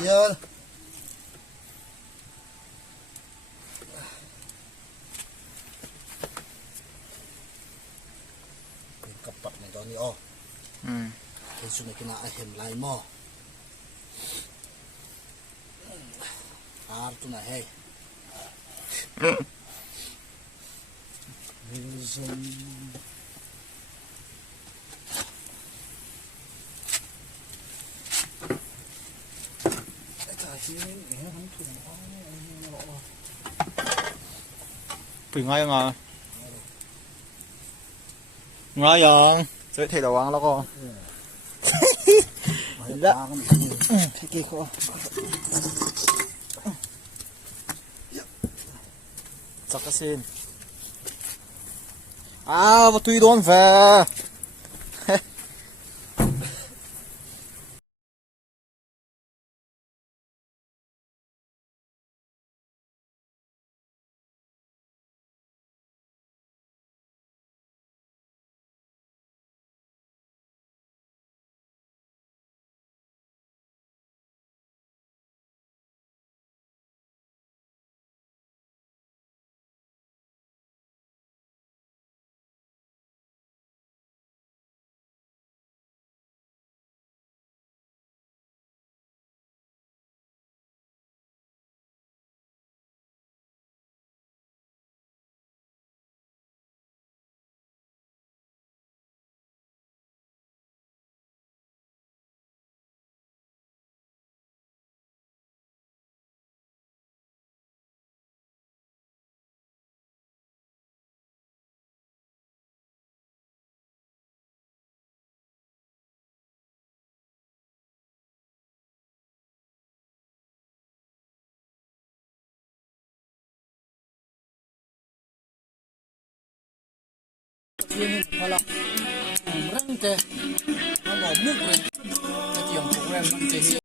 Yan. Yung kapat na ito ni O. Kasi na kinaahem lain mo. Harto na hey. Quỳ ngay mà. Ngay rồi. Giới thiệu đầu ăn đó con. Dạ. Thế kia con. Chắc cái xin. À, và tùy đón về. Wala. Rente. Ano, mukre. Ito yung program ng tesi.